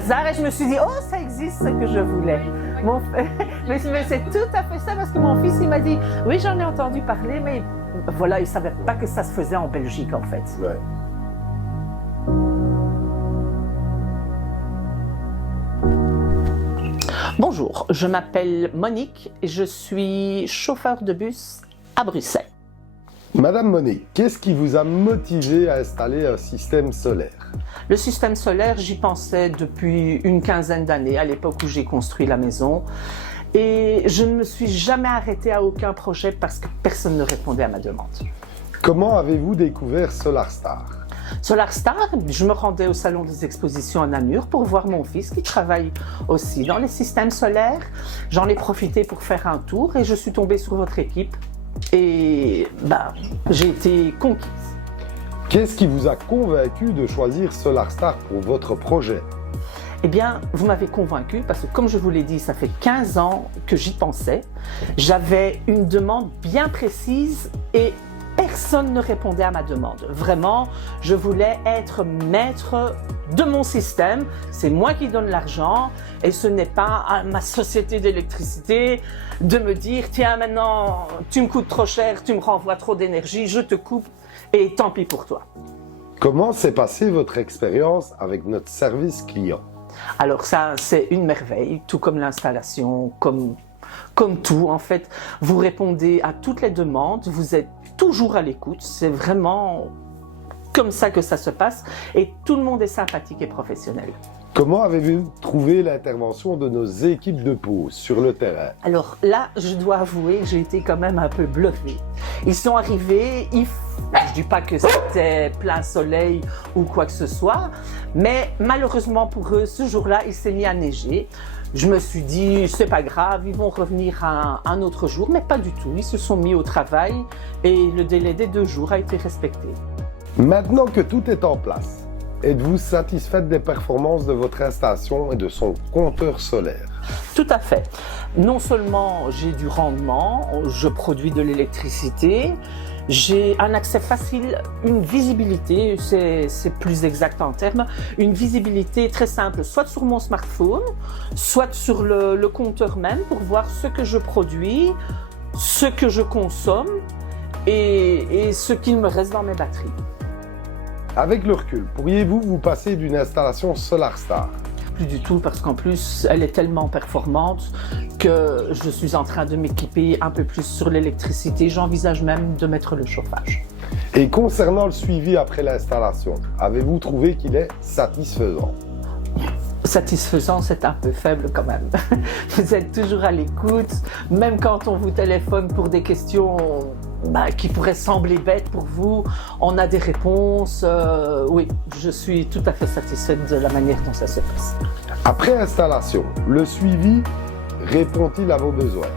hasard et je me suis dit, oh, ça existe ce que je voulais. Mais c'est tout à fait ça parce que mon fils, il m'a dit, oui, j'en ai entendu parler, mais voilà, il ne savait pas que ça se faisait en Belgique en fait. Ouais. Bonjour, je m'appelle Monique et je suis chauffeur de bus à Bruxelles. Madame Monique, qu'est-ce qui vous a motivé à installer un système solaire? Le système solaire, j'y pensais depuis une quinzaine d'années, à l'époque où j'ai construit la maison. Et je ne me suis jamais arrêtée à aucun projet parce que personne ne répondait à ma demande. Comment avez-vous découvert SolarStar? SolarStar, je me rendais au salon des expositions à Namur pour voir mon fils qui travaille aussi dans les systèmes solaires. J'en ai profité pour faire un tour et je suis tombée sur votre équipe et j'ai été conquise. Qu'est-ce qui vous a convaincu de choisir SolarStar pour votre projet? Eh bien, vous m'avez convaincu parce que, comme je vous l'ai dit, ça fait 15 ans que j'y pensais. J'avais une demande bien précise et personne ne répondait à ma demande. Vraiment, je voulais être maître de mon système. C'est moi qui donne l'argent et ce n'est pas à ma société d'électricité de me dire « Tiens, maintenant, tu me coûtes trop cher, tu me renvoies trop d'énergie, je te coupe et tant pis pour toi. » Comment s'est passée votre expérience avec notre service client? Alors ça, c'est une merveille, tout comme l'installation, comme tout en fait. Vous répondez à toutes les demandes, vous êtes toujours à l'écoute, c'est vraiment comme ça que ça se passe et tout le monde est sympathique et professionnel. Comment avez-vous trouvé l'intervention de nos équipes de pause sur le terrain? Alors là, je dois avouer que j'ai été quand même un peu bluffée. Ils sont arrivés, je ne dis pas que c'était plein soleil ou quoi que ce soit, mais malheureusement pour eux, ce jour-là, il s'est mis à neiger. Je me suis dit, c'est pas grave, ils vont revenir un autre jour, mais pas du tout. Ils se sont mis au travail et le délai des 2 jours a été respecté. Maintenant que tout est en place, êtes-vous satisfaite des performances de votre installation et de son compteur solaire? Tout à fait. Non seulement j'ai du rendement, je produis de l'électricité, j'ai un accès facile, une visibilité, c'est plus exact en termes, une visibilité très simple, soit sur mon smartphone, soit sur le compteur même pour voir ce que je produis, ce que je consomme et ce qu'il me reste dans mes batteries. Avec le recul, pourriez-vous vous passer d'une installation SolarStar? Plus du tout, parce qu'en plus, elle est tellement performante que je suis en train de m'équiper un peu plus sur l'électricité. J'envisage même de mettre le chauffage. Et concernant le suivi après l'installation, avez-vous trouvé qu'il est satisfaisant? Satisfaisant, c'est un peu faible quand même. Vous êtes toujours à l'écoute, même quand on vous téléphone pour des questions qui pourraient sembler bêtes pour vous, on a des réponses. Oui, je suis tout à fait satisfaite de la manière dont ça se passe. Après installation, le suivi répond-il à vos besoins?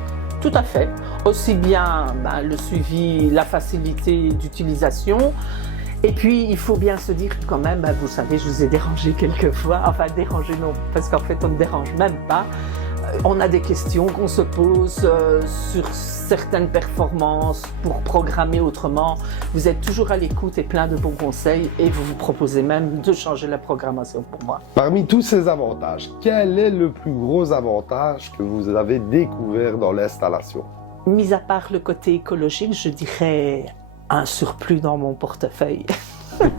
Tout à fait. Aussi bien le suivi, la facilité d'utilisation. Et puis, il faut bien se dire quand même, vous savez, je vous ai dérangé quelques fois. Enfin, dérangé non, parce qu'en fait, on ne dérange même pas. On a des questions qu'on se pose sur certaines performances pour programmer autrement. Vous êtes toujours à l'écoute et plein de bons conseils et vous vous proposez même de changer la programmation pour moi. Parmi tous ces avantages, quel est le plus gros avantage que vous avez découvert dans l'installation? Mis à part le côté écologique, je dirais un surplus dans mon portefeuille.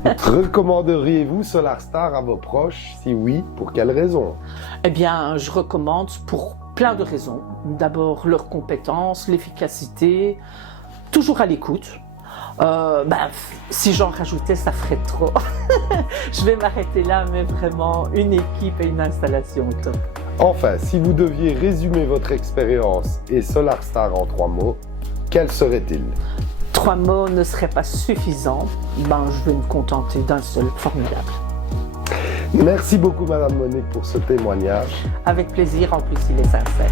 Recommanderiez-vous SolarStar à vos proches? Si oui, pour quelles raisons? Eh bien, je recommande pour plein de raisons. D'abord, leurs compétences, l'efficacité, toujours à l'écoute. Si j'en rajoutais, ça ferait trop. Je vais m'arrêter là, mais vraiment, une équipe et une installation top. Enfin, si vous deviez résumer votre expérience et SolarStar en 3 mots, quels seraient-ils? 3 mots ne seraient pas suffisants. Je vais me contenter d'un seul, formidable. Merci beaucoup Madame Monique pour ce témoignage. Avec plaisir, en plus il est sincère.